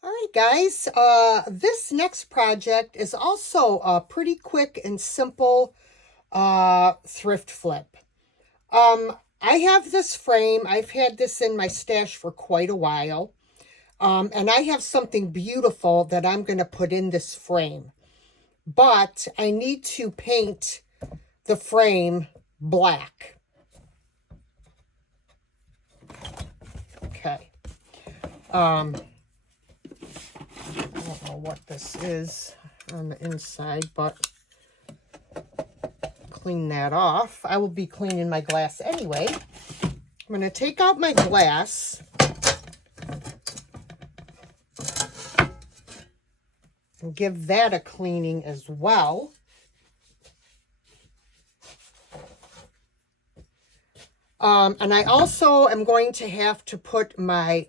All right, guys, this next project is also a pretty quick and simple thrift flip. I have this frame. I've had this in my stash for quite a while. And I have something beautiful that I'm going to put in this frame. But I need to paint the frame black. Okay. I don't know what this is on the inside, but clean that off. I will be cleaning my glass anyway. I'm going to take out my glass and give that a cleaning as well. And I also am going to have to put my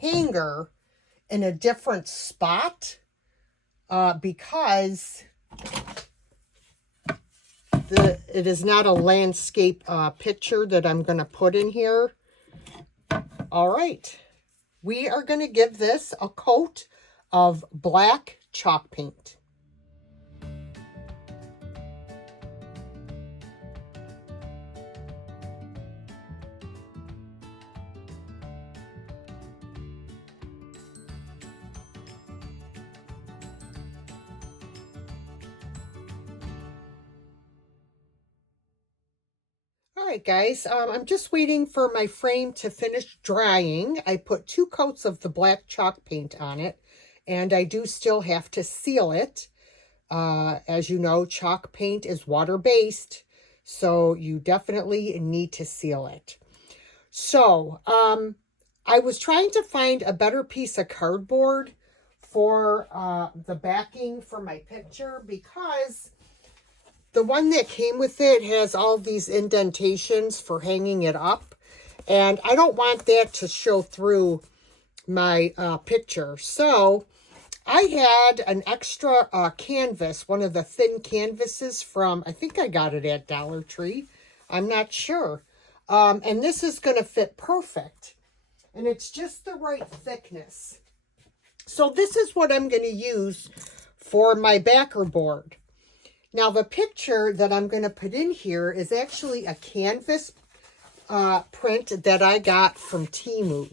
hanger in a different spot because it is not a landscape picture that I'm going to put in here. All right. We are going to give this a coat of black chalk paint. All right, guys, I'm just waiting for my frame to finish drying. I put 2 coats of the black chalk paint on it, and I do still have to seal it. As you know, chalk paint is water-based, so you definitely need to seal it. So, I was trying to find a better piece of cardboard for the backing for my picture because the one that came with it has all these indentations for hanging it up. And I don't want that to show through my picture. So I had an extra canvas, one of the thin canvases from, I think I got it at Dollar Tree. I'm not sure. And this is going to fit perfect. And it's just the right thickness. So this is what I'm going to use for my backer board. Now, the picture that I'm going to put in here is actually a canvas print that I got from Temu.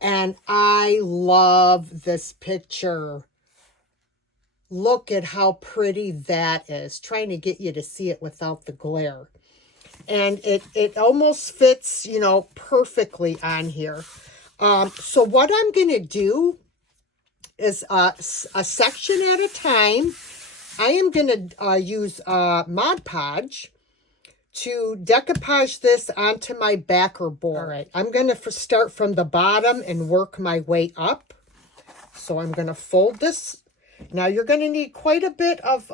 And I love this picture. Look at how pretty that is. Trying to get you to see it without the glare. And it almost fits, you know, perfectly on here. So what I'm going to do is a section at a time. I am going to use Mod Podge to decoupage this onto my backer board. All right, I'm going to start from the bottom and work my way up. So I'm going to fold this. Now you're going to need quite a bit of,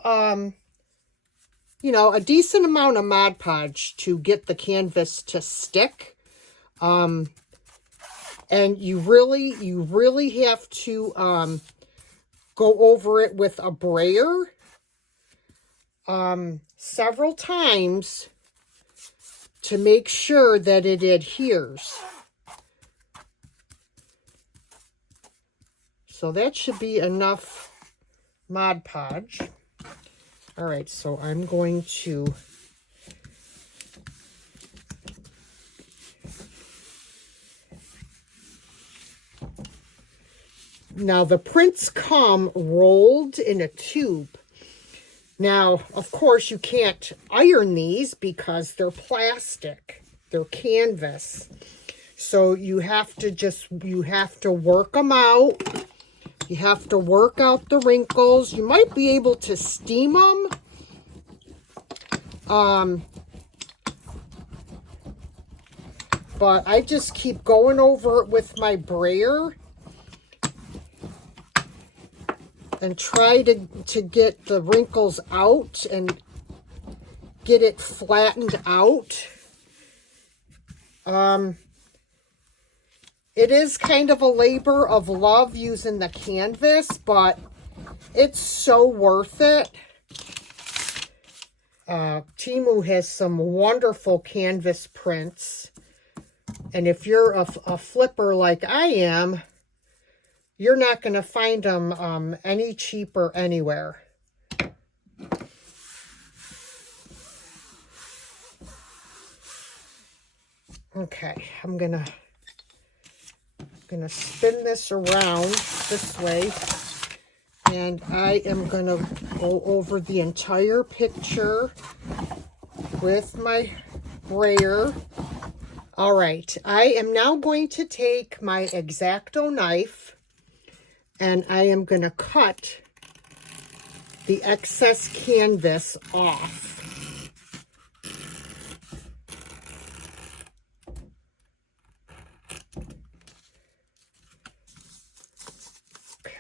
you know, a decent amount of Mod Podge to get the canvas to stick. And you really have to go over it with a brayer several times to make sure that it adheres. So that should be enough Mod Podge. All right, so I'm going to now the prints come rolled in a tube. Now, of course, you can't iron these because they're plastic. They're canvas. So you have to work them out. You have to work out the wrinkles. You might be able to steam them. But I just keep going over it with my brayer and try to get the wrinkles out and get it flattened out. It is kind of a labor of love using the canvas, but it's so worth it. Temu has some wonderful canvas prints. And if you're a flipper like I am, you're not going to find them any cheaper anywhere. Okay, I'm gonna spin this around this way, and I am gonna go over the entire picture with my brayer. All right, I am now going to take my X-Acto knife, and I am gonna cut the excess canvas off.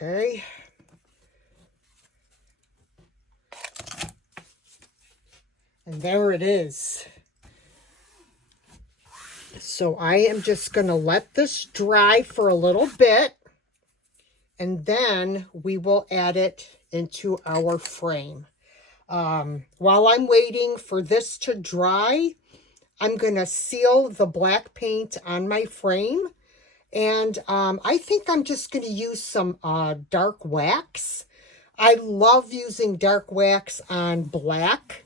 Okay. And there it is. So I am just going to let this dry for a little bit, and then we will add it into our frame. While I'm waiting for this to dry, I'm going to seal the black paint on my frame. And I think I'm just going to use some dark wax. I love using dark wax on black.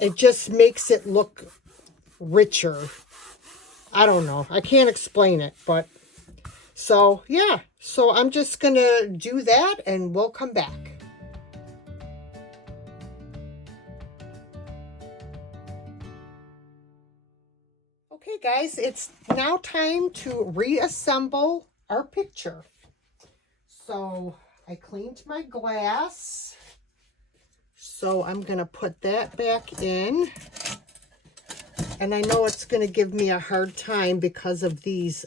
It just makes it look richer. I don't know. I can't explain it, but so yeah. So I'm just going to do that and we'll come back. Okay guys, it's now time to reassemble our picture. So I cleaned my glass. So I'm going to put that back in. And I know it's going to give me a hard time because of these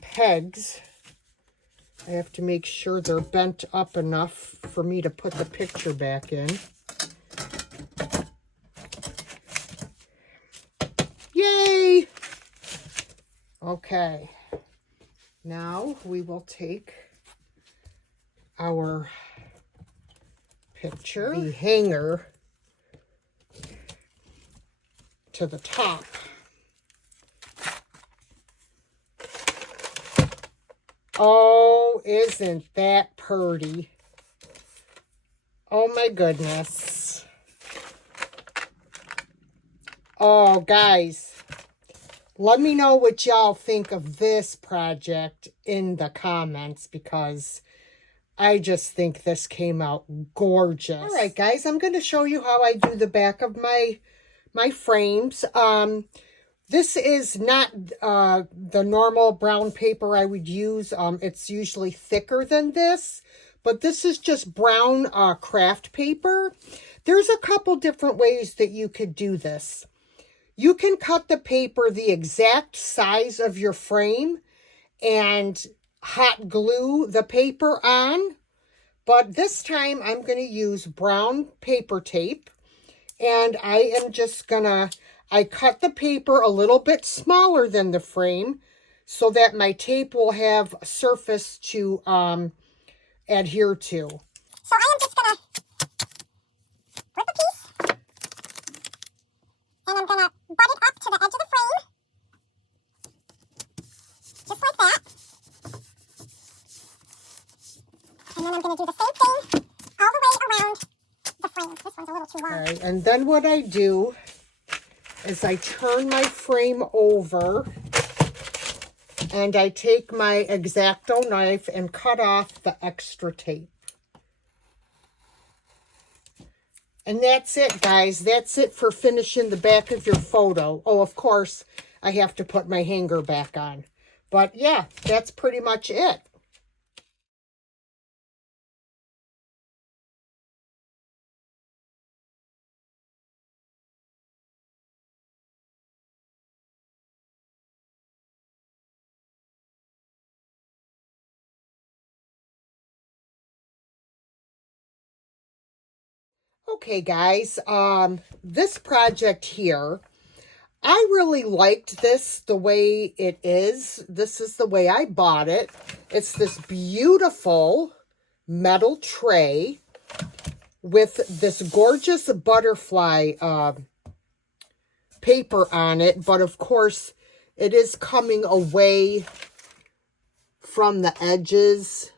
pegs. I have to make sure they're bent up enough for me to put the picture back in. Yay! Okay. Now we will take our picture, the hanger, to the top. Oh, isn't that pretty? Oh my goodness. Oh, guys, let me know what y'all think of this project in the comments, because I just think this came out gorgeous. All right, guys, I'm going to show you how I do the back of my frames. This is not the normal brown paper I would use. It's usually thicker than this, but this is just brown craft paper. There's a couple different ways that you could do this. You can cut the paper the exact size of your frame and hot glue the paper on, but this time I'm going to use brown paper tape, and I am just gonna, I cut the paper a little bit smaller than the frame so that my tape will have a surface to adhere to. So I am just gonna rip a piece, and I'm gonna butt it up to the edge of the frame, just like that. And then I'm gonna do the same thing all the way around the frame. This one's a little too long. All right, and then what I do is I turn my frame over and I take my X-Acto knife and cut off the extra tape. And that's it, guys. That's it for finishing the back of your photo. Oh, of course, I have to put my hanger back on. But yeah, that's pretty much it. Okay, guys, this project here, I really liked this the way it is. This is the way I bought it. It's this beautiful metal tray with this gorgeous butterfly paper on it, but of course it is coming away from the edges.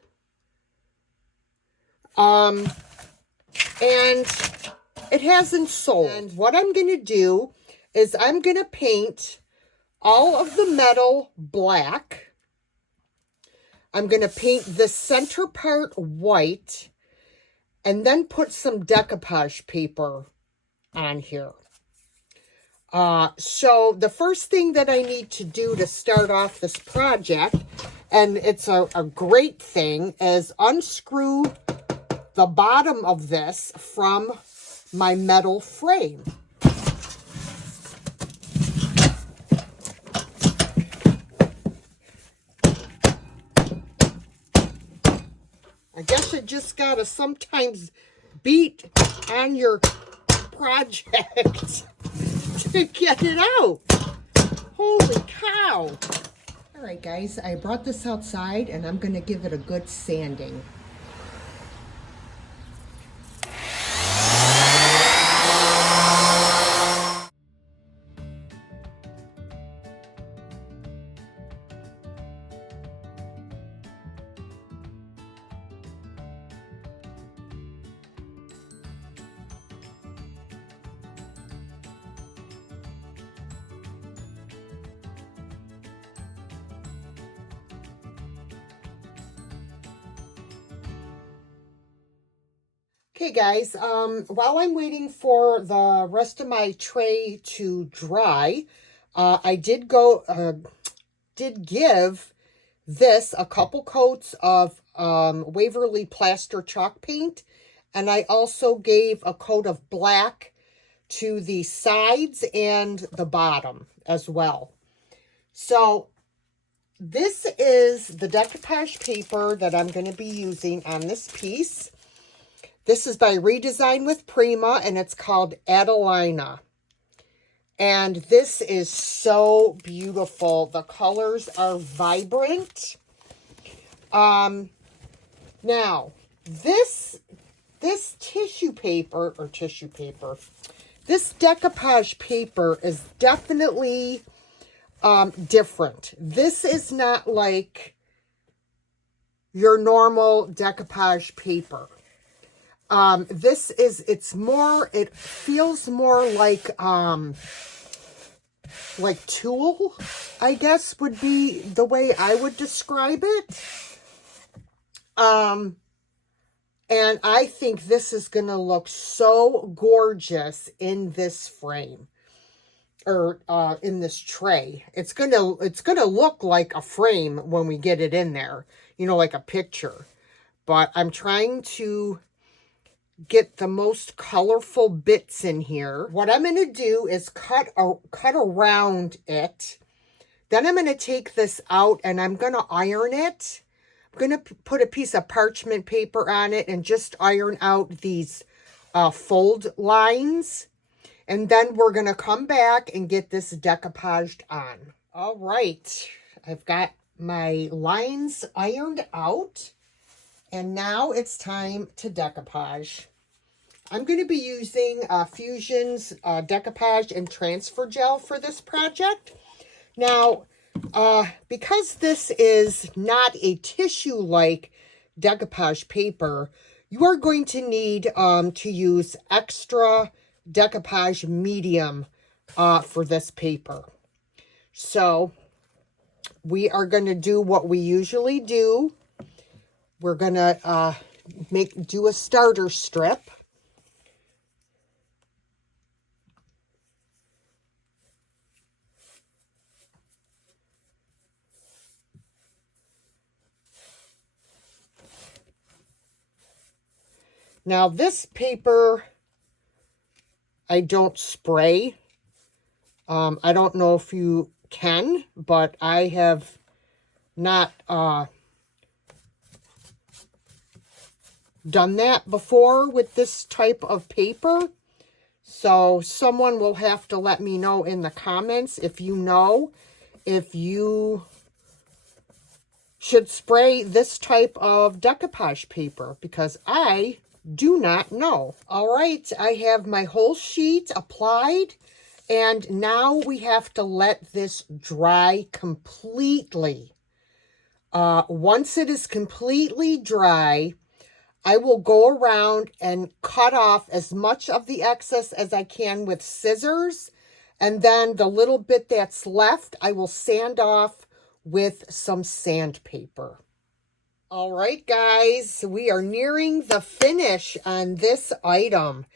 And it hasn't sold. And what I'm going to do is I'm going to paint all of the metal black. I'm going to paint the center part white and then put some decoupage paper on here. So the first thing that I need to do to start off this project, and it's a great thing, is unscrew the bottom of this from my metal frame. I guess you just gotta sometimes beat on your project to get it out. Holy cow. All right, guys, I brought this outside and I'm gonna give it a good sanding. Okay, guys, while I'm waiting for the rest of my tray to dry, I did give this a couple coats of Waverly Plaster Chalk Paint, and I also gave a coat of black to the sides and the bottom as well. So this is the decoupage paper that I'm going to be using on this piece. This is by Redesign with Prima, and it's called Adelina. And this is so beautiful. The colors are vibrant. Now, this tissue paper, this decoupage paper is definitely different. This is not like your normal decoupage paper. It feels more like tulle, I guess would be the way I would describe it. And I think this is going to look so gorgeous in this frame or in this tray. It's going to look like a frame when we get it in there, you know, like a picture. But I'm trying to get the most colorful bits in here. What I'm going to do is cut around it. Then I'm going to take this out and I'm going to iron it. I'm going to put a piece of parchment paper on it and just iron out these fold lines. And then we're going to come back and get this decoupaged on. All right. I've got my lines ironed out. And now it's time to decoupage. I'm going to be using Fusion's decoupage and transfer gel for this project. Now, because this is not a tissue-like decoupage paper, you are going to need to use extra decoupage medium for this paper. So, we are going to do what we usually do. We're going to do a starter strip. Now this paper, I don't spray. I don't know if you can, but I have not done that before with this type of paper. So someone will have to let me know in the comments if you know if you should spray this type of decoupage paper, because I do not know. All right, I have my whole sheet applied And now we have to let this dry completely. Once it is completely dry, I will go around and cut off as much of the excess as I can with scissors. And then the little bit that's left, I will sand off with some sandpaper. All right, guys, we are nearing the finish on this item.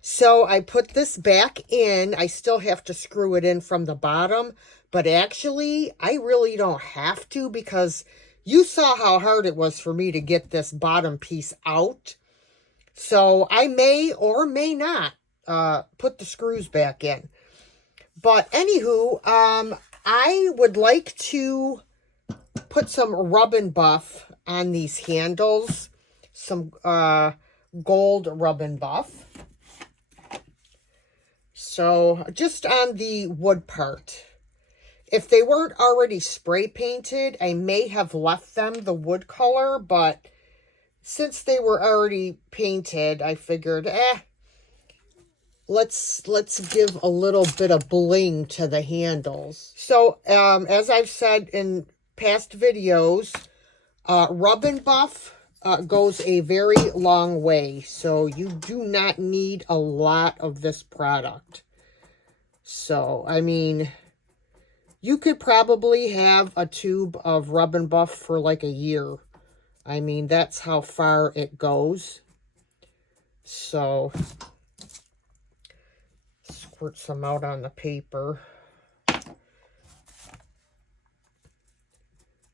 So I put this back in. I still have to screw it in from the bottom, but actually I really don't have to because you saw how hard it was for me to get this bottom piece out. So I may or may not put the screws back in. But anywho, I would like to put some rub and buff on these handles. Some gold rub and buff. So just on the wood part. If they weren't already spray painted, I may have left them the wood color, but since they were already painted, I figured, let's give a little bit of bling to the handles. So, as I've said in past videos, rub and buff goes a very long way. So you do not need a lot of this product. So, I mean, you could probably have a tube of rub and buff for like a year. I mean, that's how far it goes. So, squirt some out on the paper.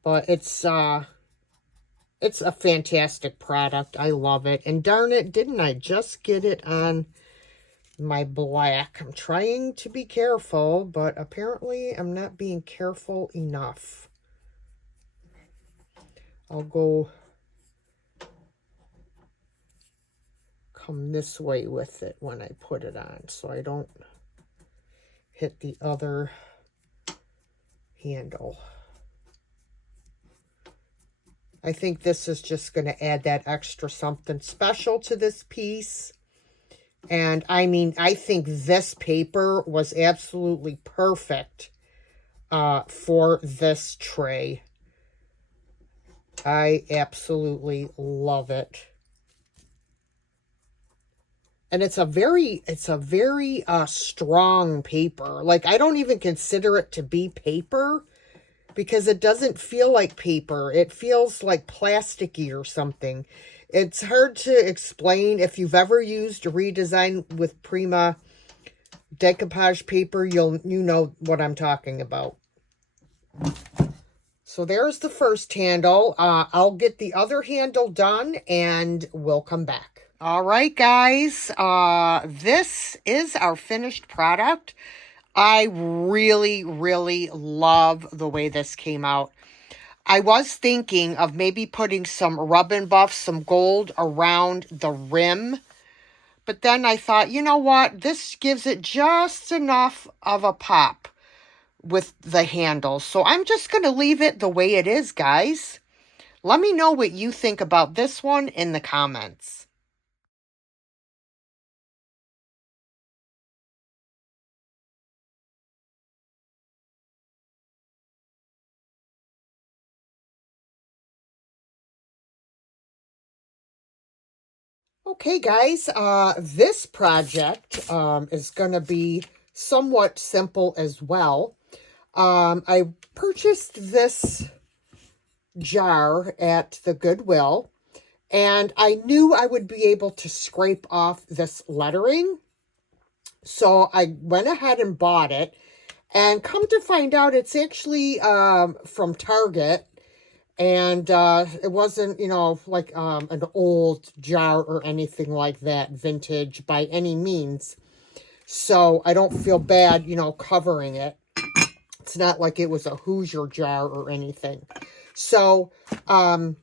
But it's a fantastic product. I love it. And darn it, didn't I just get it on my black? I'm trying to be careful, but apparently I'm not being careful enough. I'll go come this way with it when I put it on so I don't hit the other handle. I think this is just going to add that extra something special to this piece. And I mean, I think this paper was absolutely perfect for this tray. I absolutely love it. And it's a very strong paper. Like, I don't even consider it to be paper because it doesn't feel like paper. It feels like plasticky or something. It's hard to explain. If you've ever used Redesign with Prima decoupage paper, you know what I'm talking about. So there's the first handle. I'll get the other handle done and we'll come back. All right, guys. This is our finished product. I really, really love the way this came out. I was thinking of maybe putting some rub and buff, some gold around the rim. But then I thought, you know what? This gives it just enough of a pop with the handles. So I'm just going to leave it the way it is, guys. Let me know what you think about this one in the comments. Okay, guys, this project is going to be somewhat simple as well. I purchased this jar at the Goodwill, and I knew I would be able to scrape off this lettering. So I went ahead and bought it, and come to find out it's actually from Target. And it wasn't, you know, like an old jar or anything like that, vintage by any means. So I don't feel bad, you know, covering it. It's not like it was a Hoosier jar or anything. So I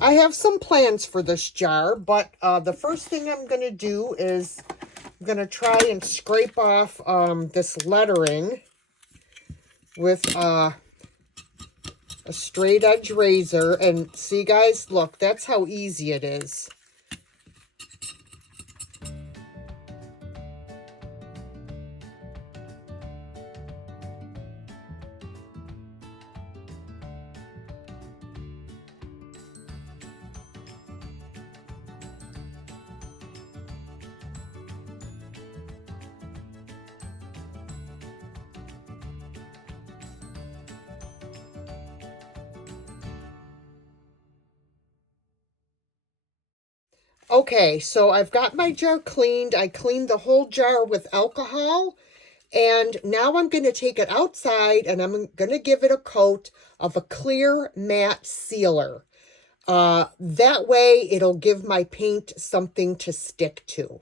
have some plans for this jar, but the first thing I'm going to do is I'm going to try and scrape off this lettering with a straight edge razor. And see, guys, look, that's how easy it is. Okay, so I've got my jar cleaned. I cleaned the whole jar with alcohol. And now I'm going to take it outside and I'm going to give it a coat of a clear matte sealer. That way it'll give my paint something to stick to.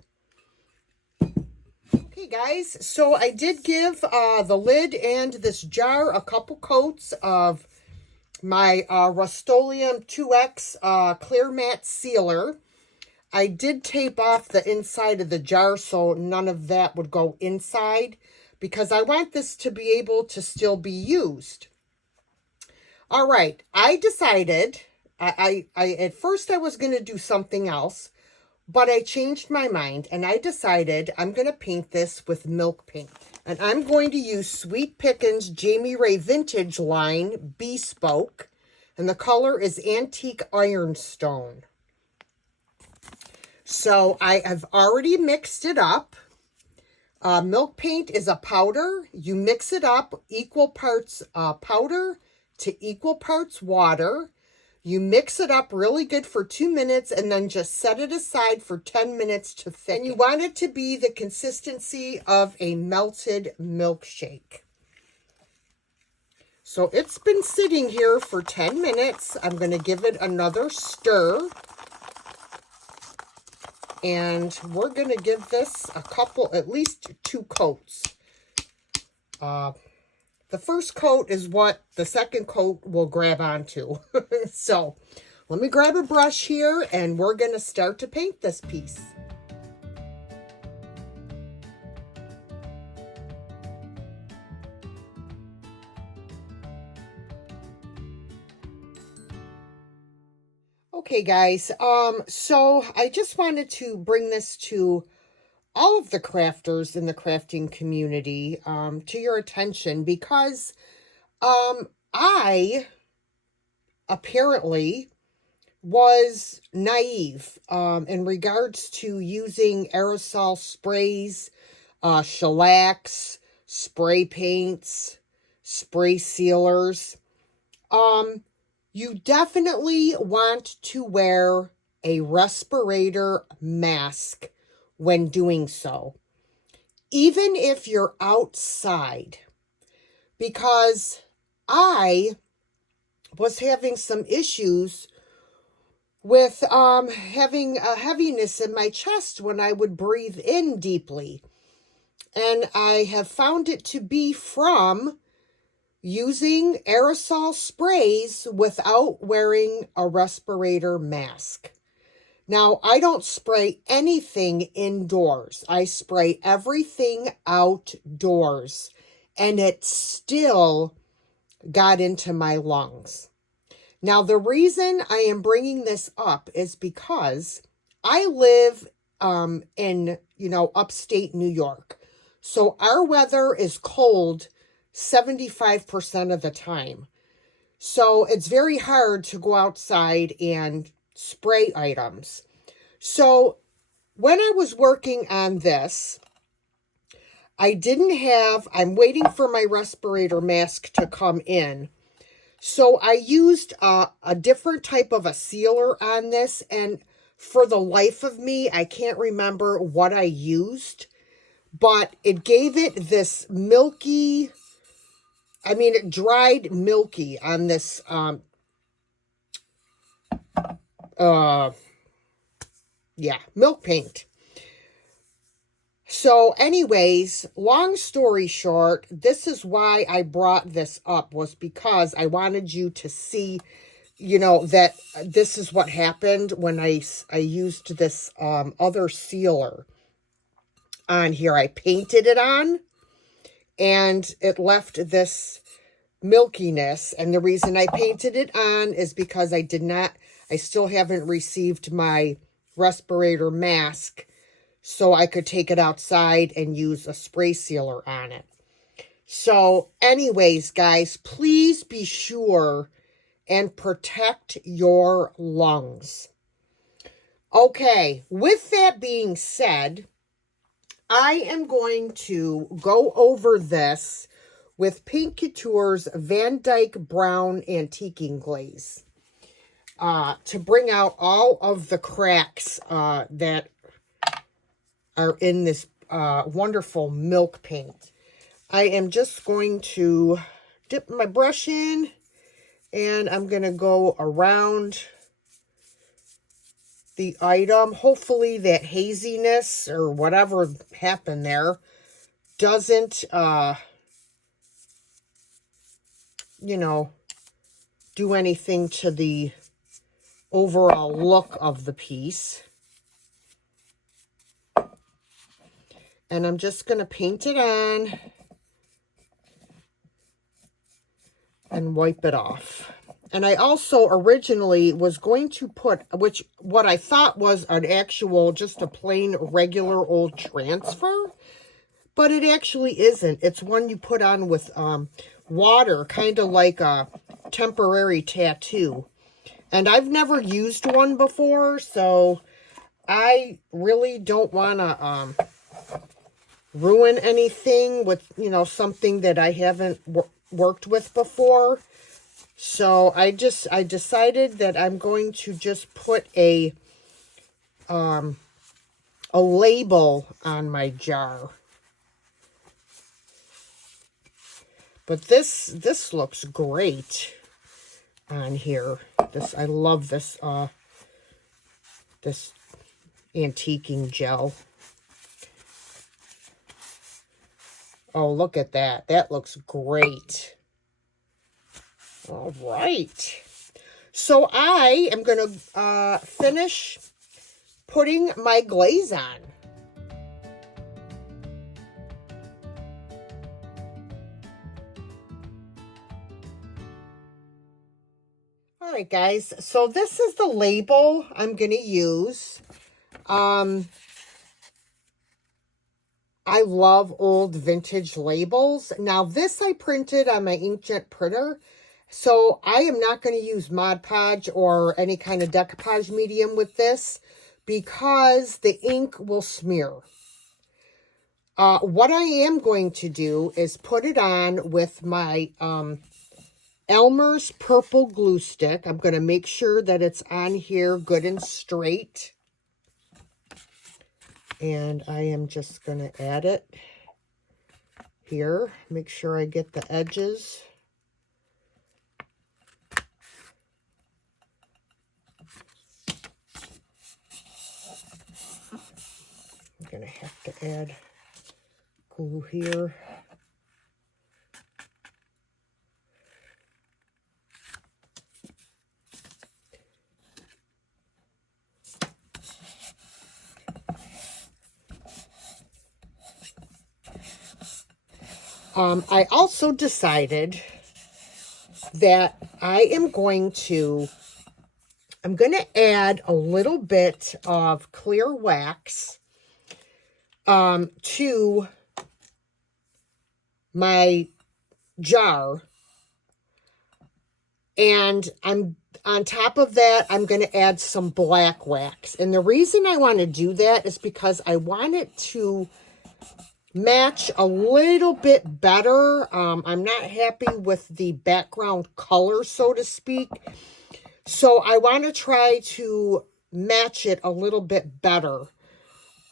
Okay, guys, so I did give the lid and this jar a couple coats of my Rust-Oleum 2X clear matte sealer. I did tape off the inside of the jar so none of that would go inside because I want this to be able to still be used. All right, I decided, I at first I was going to do something else, but I changed my mind and I decided I'm going to paint this with milk paint. And I'm going to use Sweet Pickins Jamie Ray Vintage line Bespoke. And the color is Antique Ironstone. So I have already mixed it up. Milk paint is a powder. You mix it up equal parts powder to equal parts water. You mix it up really good for 2 minutes and then just set it aside for 10 minutes to thicken. And you want it to be the consistency of a melted milkshake. So it's been sitting here for 10 minutes. I'm going to give it another stir. And we're going to give this a couple, at least 2 coats. The first coat is what the second coat will grab onto. So let me grab a brush here and we're going to start to paint this piece. Okay, guys, so I just wanted to bring this to all of the crafters in the crafting community to your attention because I apparently was naive in regards to using aerosol sprays, shellacs, spray paints, spray sealers. You definitely want to wear a respirator mask when doing so, even if you're outside, because I was having some issues with having a heaviness in my chest when I would breathe in deeply, and I have found it to be from using aerosol sprays without wearing a respirator mask. Now, I don't spray anything indoors. I spray everything outdoors, and it still got into my lungs. Now, the reason I am bringing this up is because I live in, upstate New York. So our weather is cold 75% of the time. So it's very hard to go outside and spray items. So when I was working on this, I'm waiting for my respirator mask to come in. So I used a different type of a sealer on this, and for the life of me, I can't remember what I used, but it gave it this milky, it dried milky on this, milk paint. So anyways, long story short, this is why I brought this up, was because I wanted you to see, that this is what happened when I used this other sealer on here. I painted it on and it left this milkiness. And the reason I painted it on is because I still haven't received my respirator mask, so I could take it outside and use a spray sealer on it. So anyways, guys, please be sure and protect your lungs. Okay, with that being said, I am going to go over this with Paint Couture's Van Dyke Brown Antiquing Glaze. to bring out all of the cracks that are in this wonderful milk paint. I am just going to dip my brush in, and I'm going to go around the item. Hopefully that haziness or whatever happened there doesn't, you know, do anything to the overall look of the piece. And I'm just going to paint it on and wipe it off. And I also originally was going to put, what I thought was an actual, just a plain regular old transfer, but it actually isn't. It's one you put on with water, kind of like a temporary tattoo. And I've never used one before, so I really don't want to ruin anything with, you know, something that I haven't worked with before. So I decided that I'm going to just put a label on my jar. But this looks great on here. I love this this antiquing gel. Oh, look at that. That looks great. All right. So I am going to finish putting my glaze on. All right, guys. So this is the label I'm going to use. I love old vintage labels. Now, this I printed on my inkjet printer. So I am not going to use Mod Podge or any kind of decoupage medium with this because the ink will smear. What I am going to do is put it on with my Elmer's purple glue stick. I'm going to make sure that it's on here good and straight. And I am just going to add it here. Make sure I get the edges. I'm going to have to add glue here. I also decided that I'm going to add a little bit of clear wax to my jar. And on top of that, I'm going to add some black wax. And the reason I want to do that is because I want it to match a little bit better. I'm not happy with the background color, so to speak. So I want to try to match it a little bit better.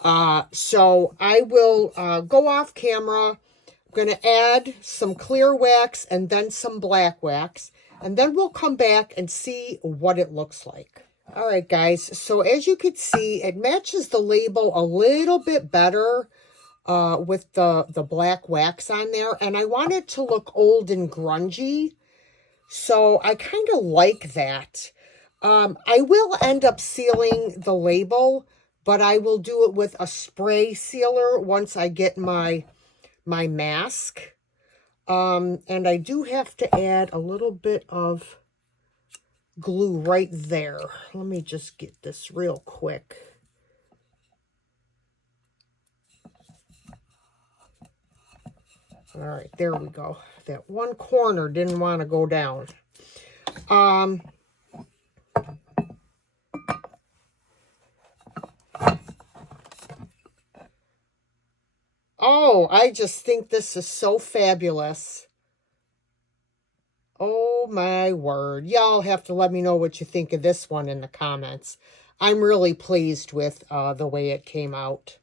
So I will go off camera. I'm going to add some clear wax and then some black wax. And then we'll come back and see what it looks like. All right, guys. So as you can see, it matches the label a little bit better with the black wax on there. And I want it to look old and grungy. So I kind of like that. I will end up sealing the label, but I will do it with a spray sealer once I get my mask. And I do have to add a little bit of glue right there. Let me just get this real quick. All right, there we go. That one corner didn't want to go down. Oh, I just think this is so fabulous. Oh Oh my word. Y'all have to let me know what you think of this one in the comments. I'm really pleased with the way it came out.